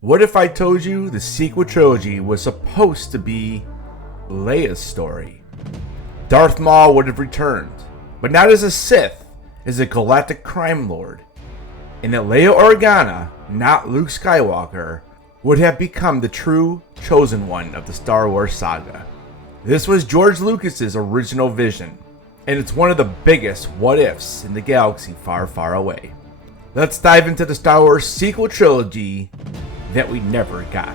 What if I told you the sequel trilogy was supposed to be Leia's story? Darth Maul would have returned, but not as a Sith, as a galactic crime lord. And that Leia Organa, not Luke Skywalker, would have become the true chosen one of the Star Wars saga. This was George Lucas's original vision, and it's one of the biggest what-ifs in the galaxy far, far away. Let's dive into the Star Wars sequel trilogy that we never got.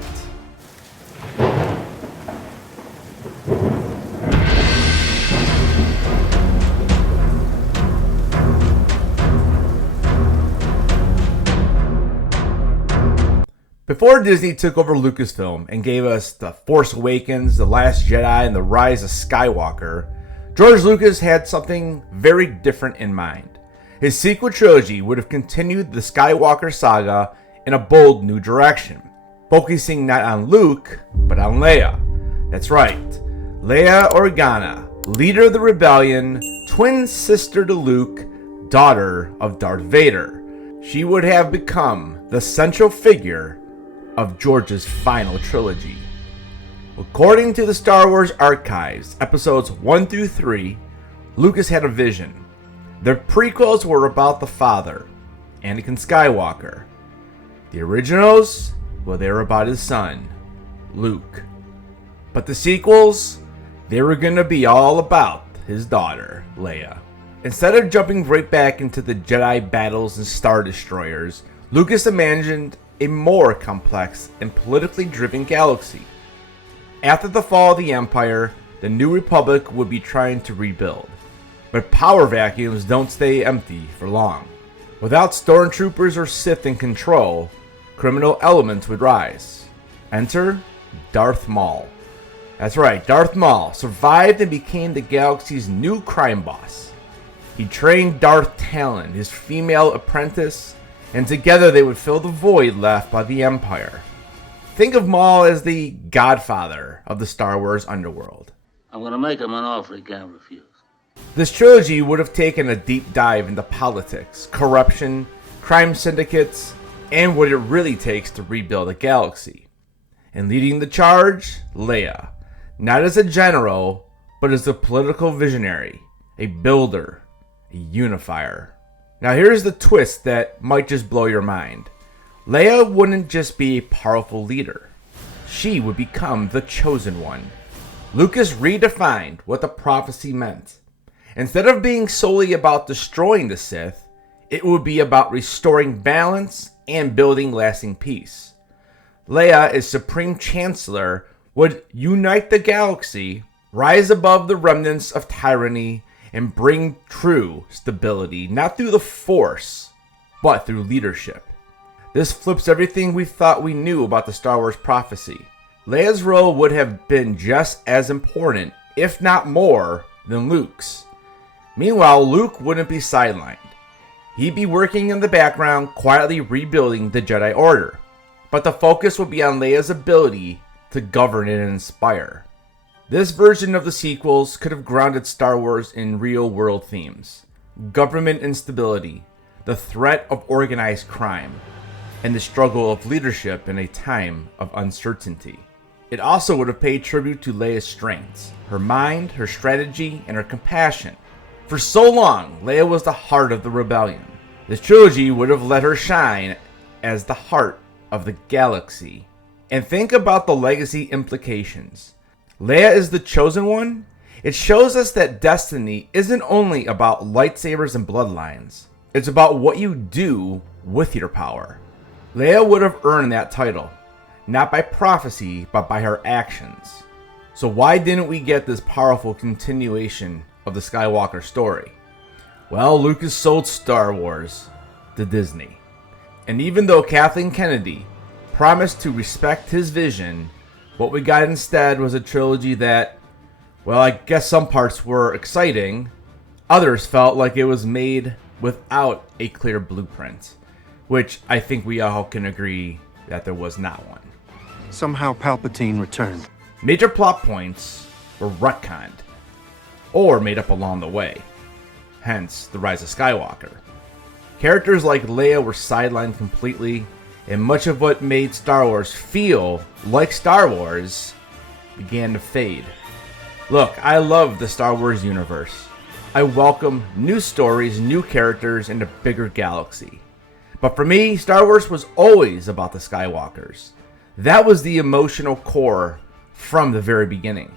Before Disney took over Lucasfilm and gave us The Force Awakens, The Last Jedi, and The Rise of Skywalker, George Lucas had something very different in mind. His sequel trilogy would have continued the Skywalker Saga in a bold new direction, focusing not on Luke, but on Leia. That's right, Leia Organa, leader of the rebellion, twin sister to Luke, daughter of Darth Vader. She would have become the central figure of George's final trilogy. According to the Star Wars archives, episodes 1 through 3, Lucas had a vision. The prequels were about the father, Anakin Skywalker. The originals, well, they were about his son, Luke. But the sequels, they were going to be all about his daughter, Leia. Instead of jumping right back into the Jedi battles and Star Destroyers, Lucas imagined a more complex and politically driven galaxy. After the fall of the Empire, the New Republic would be trying to rebuild. But power vacuums don't stay empty for long. Without stormtroopers or Sith in control, criminal elements would rise. Enter Darth Maul. That's right, Darth Maul survived and became the galaxy's new crime boss. He trained Darth Talon, his female apprentice, and together they would fill the void left by the Empire. Think of Maul as the godfather of the Star Wars underworld. I'm going to make him an offer he can't refuse. This trilogy would have taken a deep dive into politics, corruption, crime syndicates, and what it really takes to rebuild a galaxy. And leading the charge, Leia. Not as a general, but as a political visionary, a builder, a unifier. Now here's the twist that might just blow your mind. Leia wouldn't just be a powerful leader. She would become the chosen one. Lucas redefined what the prophecy meant. Instead of being solely about destroying the Sith, it would be about restoring balance and building lasting peace. Leia, as Supreme Chancellor, would unite the galaxy, rise above the remnants of tyranny, and bring true stability, not through the Force, but through leadership. This flips everything we thought we knew about the Star Wars prophecy. Leia's role would have been just as important, if not more, than Luke's. Meanwhile, Luke wouldn't be sidelined. He'd be working in the background, quietly rebuilding the Jedi Order. But the focus would be on Leia's ability to govern and inspire. This version of the sequels could have grounded Star Wars in real-world themes. Government instability, the threat of organized crime, and the struggle of leadership in a time of uncertainty. It also would have paid tribute to Leia's strengths, her mind, her strategy, and her compassion. For so long, Leia was the heart of the rebellion. This trilogy would have let her shine as the heart of the galaxy. And think about the legacy implications. Leia is the chosen one. It shows us that destiny isn't only about lightsabers and bloodlines. It's about what you do with your power. Leia would have earned that title, not by prophecy, but by her actions. So why didn't we get this powerful continuation of the Skywalker story? Well, Lucas sold Star Wars to Disney. And even though Kathleen Kennedy promised to respect his vision, what we got instead was a trilogy that, well, I guess some parts were exciting. Others felt like it was made without a clear blueprint, which I think we all can agree that there was not one. Somehow Palpatine returned. Major plot points were retconned, or made up along the way, hence the Rise of Skywalker. Characters like Leia were sidelined completely, and much of what made Star Wars feel like Star Wars began to fade. Look, I love the Star Wars universe. I welcome new stories, new characters, and a bigger galaxy. But for me, Star Wars was always about the Skywalkers. That was the emotional core from the very beginning.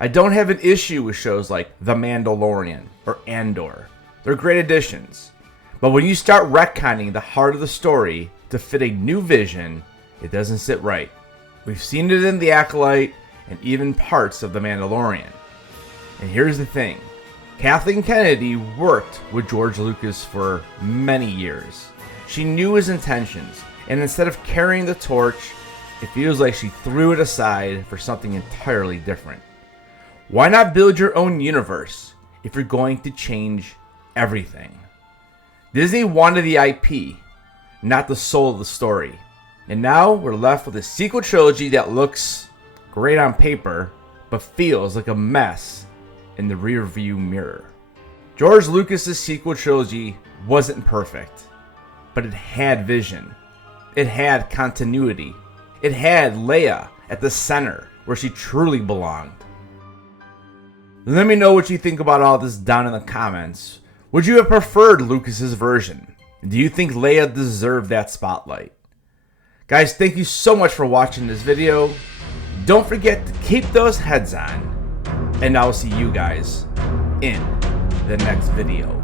I don't have an issue with shows like The Mandalorian or Andor. They're great additions. But when you start retconning the heart of the story to fit a new vision, it doesn't sit right. We've seen it in The Acolyte and even parts of The Mandalorian. And here's the thing. Kathleen Kennedy worked with George Lucas for many years. She knew his intentions, and instead of carrying the torch, it feels like she threw it aside for something entirely different. Why not build your own universe if you're going to change everything? Disney wanted the IP, not the soul of the story. And now we're left with a sequel trilogy that looks great on paper, but feels like a mess in the rearview mirror. George Lucas's sequel trilogy wasn't perfect, but it had vision. It had continuity. It had Leia at the center where she truly belonged. Let me know what you think about all this down in the comments. Would you have preferred Lucas's version? Do you think Leia deserved that spotlight? Guys, thank you so much for watching this video. Don't forget to keep those heads on, and I'll see you guys in the next video.